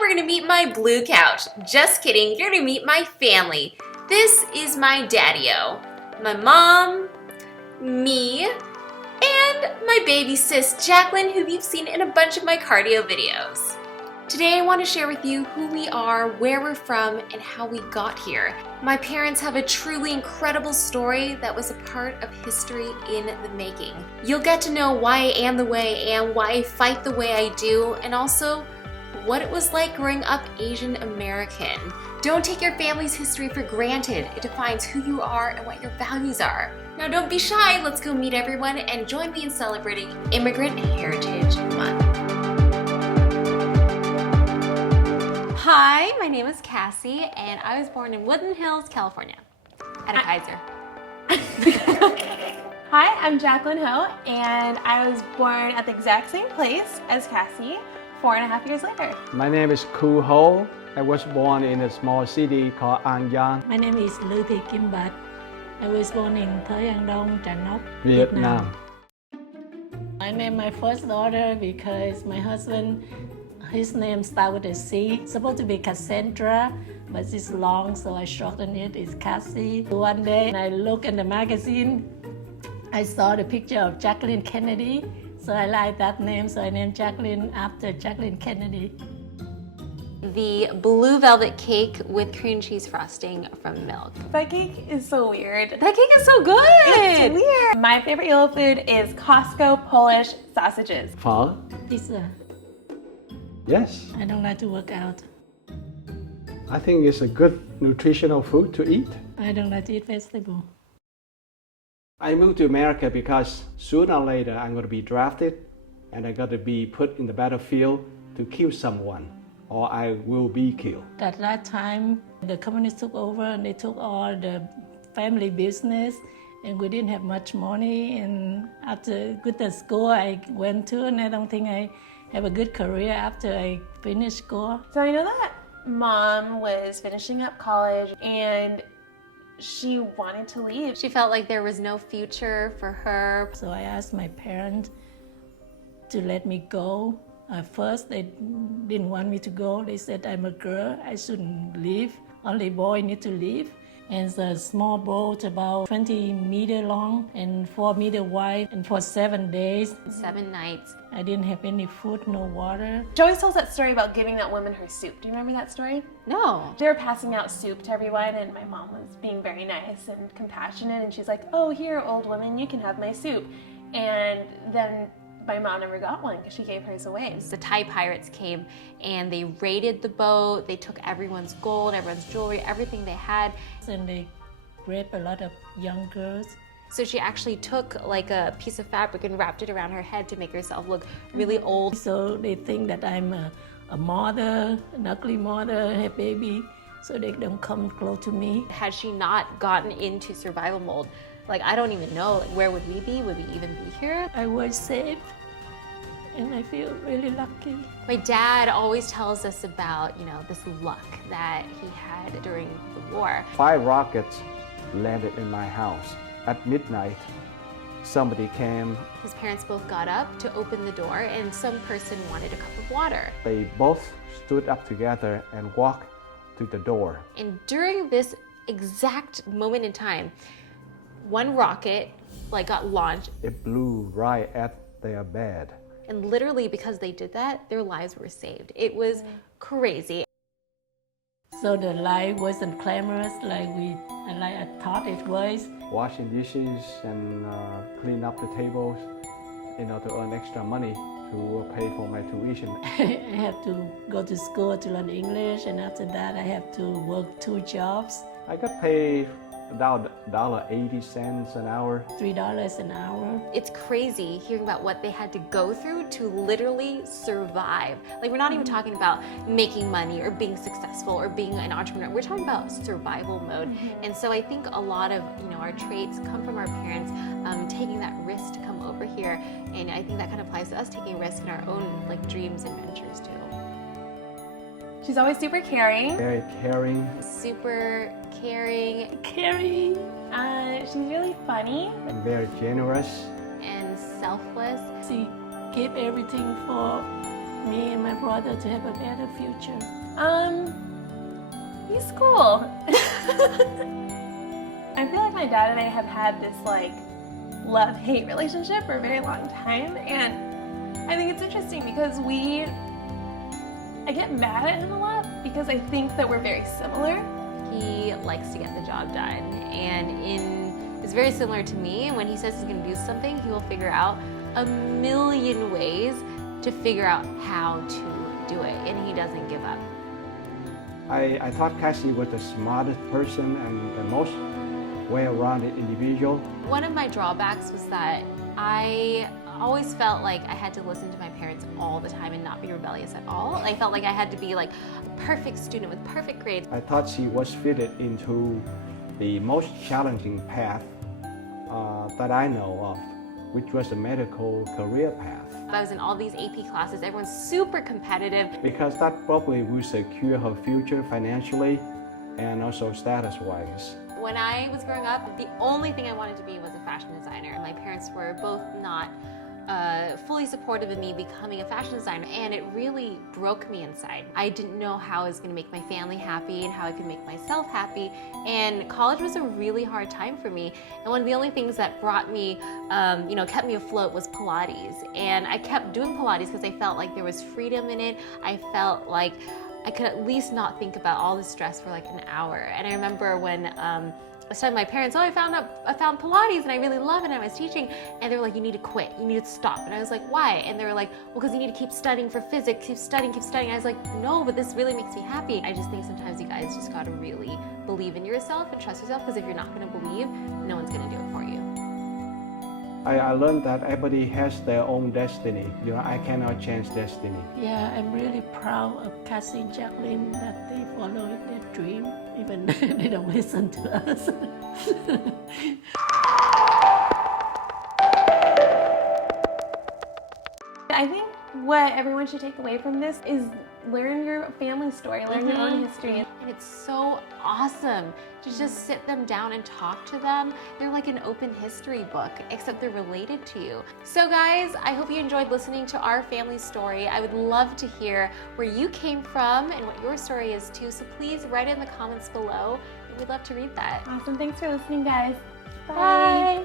we're gonna meet my blue couch. Just kidding, you're gonna meet my family. This is my daddy-o, my mom, me, and my baby sis, Jacqueline, who you've seen in a bunch of my cardio videos. Today I want to share with you who we are, where we're from, and how we got here. My parents have a truly incredible story that was a part of history in the making. You'll get to know why I am the way I am, why I fight the way I do, and also what it was like growing up Asian American. Don't take your family's history for granted. It defines who you are and what your values are. Now don't be shy, let's go meet everyone and join me in celebrating Immigrant Heritage Month. Hi, my name is Cassie and I was born in Woodland Hills, California at a Kaiser. Hi, I'm Jacqueline Ho and I was born at the exact same place as Cassie 4.5 years later. My name is Cassey Ho. I was born in a small city called An Giang, My name is Lưu Thị Kim Bạch. I was born in Thới An Đông, Trà Nóc, Vietnam. I named my first daughter because my husband, his name starts with a C. It's supposed to be Cassandra, but it's long, so I shortened it. It's Cassey. One day, when I looked in the magazine, I saw the picture of Jacqueline Kennedy, so I liked that name, so I named Jacqueline after Jacqueline Kennedy. The blue velvet cake with cream cheese frosting from milk. That cake is so weird. That cake is so good! It's weird. My favorite yellow food is Costco Polish sausages. Phở? Pizza. Yes. I don't like to work out. I think it's a good nutritional food to eat. I don't like to eat vegetable. I moved to America because sooner or later I'm going to be drafted and I got to be put in the battlefield to kill someone, or I will be killed. At that time, the communists took over and they took all the family business and we didn't have much money. And after good school I went to, and I don't think I have a good career after I finished school. So I know that Mom was finishing up college and she wanted to leave. She felt like there was no future for her. So I asked my parents to let me go. At first, they didn't want me to go. They said I'm a girl, I shouldn't leave. Only boy need to leave. And it's a small boat about 20 meters long and 4 meters wide. And for 7 days, 7 nights. I didn't have any food, no water. She always tells that story about giving that woman her soup. Do you remember that story? No. They were passing out soup to everyone and my mom was being very nice and compassionate and she's like, oh, here, old woman, you can have my soup. And then my mom never got one because she gave hers away. The Thai pirates came and they raided the boat. They took everyone's gold, everyone's jewelry, everything they had. And they raped a lot of young girls. So she actually took like a piece of fabric and wrapped it around her head to make herself look really old. So they think that I'm a mother, an ugly mother, have baby, so they don't come close to me. Had she not gotten into survival mode, like I don't even know, like, where would we be? Would we even be here? I was safe, and I feel really lucky. My dad always tells us about, this luck that he had during the war. 5 rockets landed in my house. At midnight, somebody came. His parents both got up to open the door and some person wanted a cup of water. They both stood up together and walked to the door. And during this exact moment in time, one rocket got launched. It blew right at their bed. And literally because they did that, their lives were saved. It was crazy. So the life wasn't glamorous like I thought it was. Washing dishes and clean up the tables, to earn extra money to pay for my tuition. I have to go to school to learn English, and after that I have to work 2 jobs. I got paid about $1.80 an hour. $3 an hour. It's crazy hearing about what they had to go through to literally survive. Like, we're not even talking about making money or being successful or being an entrepreneur. We're talking about survival mode. And so I think a lot of our traits come from our parents taking that risk to come over here. And I think that kind of applies to us taking risks in our own dreams and ventures too. She's always super caring. Very caring. Super caring. Caring. She's really funny. And very generous. And selfless. She gave everything for me and my brother to have a better future? He's cool. I feel like my dad and I have had this like love-hate relationship for a very long time, and I think it's interesting because I get mad at him a lot because I think that we're very similar. He likes to get the job done, and it's very similar to me. And when he says he's going to do something, he will figure out a million ways to figure out how to do it, and he doesn't give up. I thought Cassey was the smartest person and the most well-rounded individual. One of my drawbacks was that I always felt like I had to listen to my parents all the time and not be rebellious at all. I felt like I had to be like a perfect student with perfect grades. I thought she was fitted into the most challenging path that I know of, which was a medical career path. I was in all these AP classes, everyone's super competitive. Because that probably will secure her future financially and also status-wise. When I was growing up, the only thing I wanted to be was a fashion designer. My parents were both not fully supportive of me becoming a fashion designer, and it really broke me inside. I didn't know how I was going to make my family happy and how I could make myself happy, and college was a really hard time for me. And one of the only things that brought me, kept me afloat was Pilates. And I kept doing Pilates because I felt like there was freedom in it. I felt like I could at least not think about all the stress for like an hour. And I remember when I was telling my parents, I found Pilates and I really love it, and I was teaching, and they were like, you need to quit, you need to stop. And I was like, why? And they were like, well, because you need to keep studying for physics, keep studying. And I was like, no, but this really makes me happy. I just think sometimes you guys just gotta really believe in yourself and trust yourself, because if you're not gonna believe, no one's gonna do it for you. I learned that everybody has their own destiny. I cannot change destiny. Yeah, I'm really proud of Cassey and Jacqueline that they follow their dream, even they don't listen to us. I think what everyone should take away from this is learn your family story, learn your own history. And it's so awesome to just sit them down and talk to them. They're like an open history book, except they're related to you. So guys, I hope you enjoyed listening to our family story. I would love to hear where you came from and what your story is too. So please write it in the comments below. We'd love to read that. Awesome. Thanks for listening, guys. Bye.